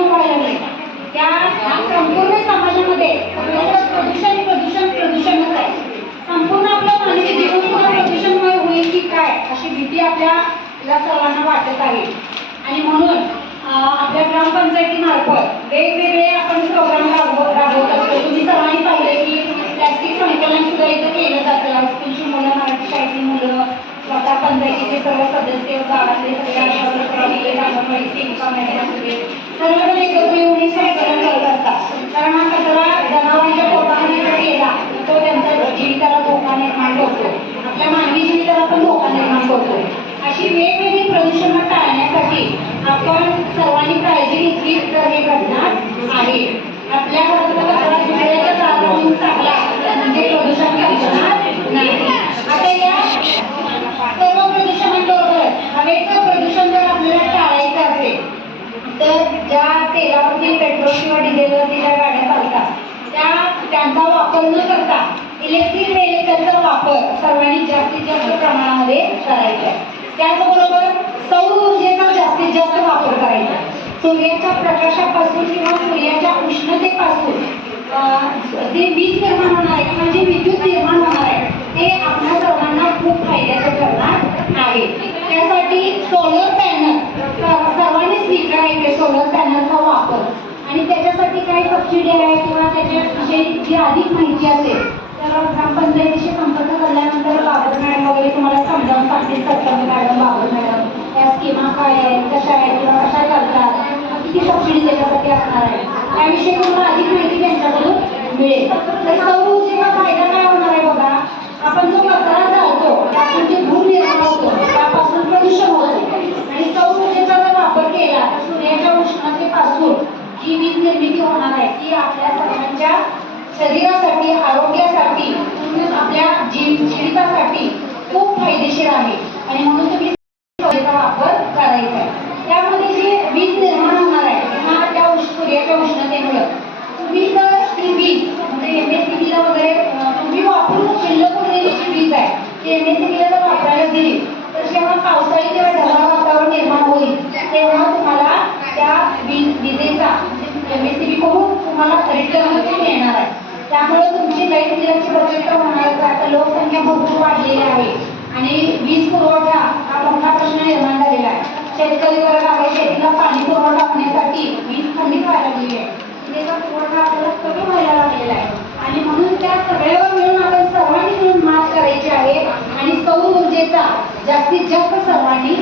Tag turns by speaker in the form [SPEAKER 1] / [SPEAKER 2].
[SPEAKER 1] निर्माण व्हायला लागले त्या ह्या संपूर्ण समाजामध्ये प्रदूषण प्रदूषण प्रदूषणच आहे. संपूर्ण आपलं मानवी जीवन होईल की काय अशी भीती आपल्याला सर्वांना वाटत आहे. आणि म्हणून आपल्या ग्रामपंचायतीमार्फत वेगवेगळे आपण प्रोग्राम राबवत असतो. तुम्ही सर्वांनी पाहिलं की प्लॅस्टिक संकलन सुद्धा इथं केलं जातं. हायस्कूलची मुलं मराठी शाळेची मुलं स्वतः पंचायतीचे सर्व सदस्य गावातले सगळे आशा वर्करवाले, सर्वजण एकत्र येऊन हे संकलन करत असतात. कारण हा कचरा जनावरांच्या पोटामध्ये जर गेला तो त्यांच्या जीविताला धोका निर्माण होतो आपल्या मानवी जीविताला पण धोका निर्माण होतो अशी वेगवेगळी प्रदूषण टाळण्यासाठी आपण सर्वांनी काळजी घेतली तर हे घडणार आहे. आपल्या घरातला कचरा दुसऱ्याच्या दारातून टाकला म्हणजे प्रदूषण घडणार नाही आता या सर्व प्रदूषणांबरोबर हवेचं प्रदूषण जर आपल्याला टाळायचं असेल तर ज्या तेलावरती पेट्रोल किंवा डिझेलवरती ज्या गाड्या चालतात त्या त्यांचा वापर न करता इलेक्ट्रिक व्हेकलचा वापर सर्वांनी जास्तीत जास्त प्रमाणामध्ये करायचा आहे. त्याचबरोबर सौर ऊर्जेचा जास्तीत जास्त वापर करायचा सूर्याच्या प्रकाशापासून किंवा सूर्याच्या उष्णतेपासून जे वीज निर्माण होणार आहे किंवा जे विद्युत निर्माण होणार आहे ते आपल्या सर्वांना खूप फायद्याचं ठरणार आहे. त्यासाठी सोलर पॅनल सर्वांनी स्वीकारायचे सोलर पॅनल आणि त्याच्यासाठी काही सबसिडी आहे किंवा त्याच्याविषयी जी अधिक माहिती असेल तर ग्रामपंचायतीशी संपर्क केल्यानंतर बाबर मॅडम वगैरे तुम्हाला समजावून सांगतील सरपंच मॅडम बाबर मॅडम त्या स्कीमा काय आहेत कशा आहेत किंवा कशा चालतात किती सबसिडी त्याच्यासाठी असणार आहे त्याविषयी तुम्हाला अधिक माहिती त्यांच्याकडून मिळेल. तर सौर ऊर्जेचा फायदा काय होणार आहे बघा आपण जो कचरा जाळतो त्यातून जे धूर निर्माण होतो त्यापासून प्रदूषण होतं आणि सौर ऊर्जेचा जर वापर केला तर सूर्याच्या उष्णतेपासून जी वीज निर्मिती होणार आहे ती आपल्या सर्वांच्या शरीरासाठी आरोग्यासाठी आपल्या जी जीवितासाठी खूप फायदेशीर आहे आणि म्हणून तुम्ही सौरेचा वापर करायचा आहे त्यामध्ये जे वीज निर्माण होणार आहे किंवा त्या उष्ण सूर्याच्या उष्णतेमुळं तुम्ही जर ती वीज म्हणजे एम एस सी वगैरे अं, तुम्ही वापरून शिल्लक उरलेली जी वीज आहे ती एम एस सी जर वापरायला दिली तर जेव्हा पावसाळी जेव्हा ढगाळ वातावरण निर्माण होईल तेव्हा तुम्हाला त्या वीज विजेचा एम एस सी करून तुम्हाला रिटर्न मिळणार आहे त्यामुळे तुमची लाइट बिलाची बचत तर होणारच आता लोकसंख्या भरपूर वाढलेली आहे. आणि वीज पुरवठा हा मोठा प्रश्न निर्माण झालेला आहे. शेतकरी वर्ग आहे शेतीला पाणी पुरवठा टाकण्यासाठी वीज खंडित व्हायला लागलेली आहे. त्याचा पुरवठा आपल्याला कमी व्हायला लागलेला आहे. आणि म्हणून त्या सगळ्यावर मिळून आपण सर्वांनी मिळून मात करायची आहे. आणि सौर ऊर्जेचा जास्तीत जास्त सर्वांनी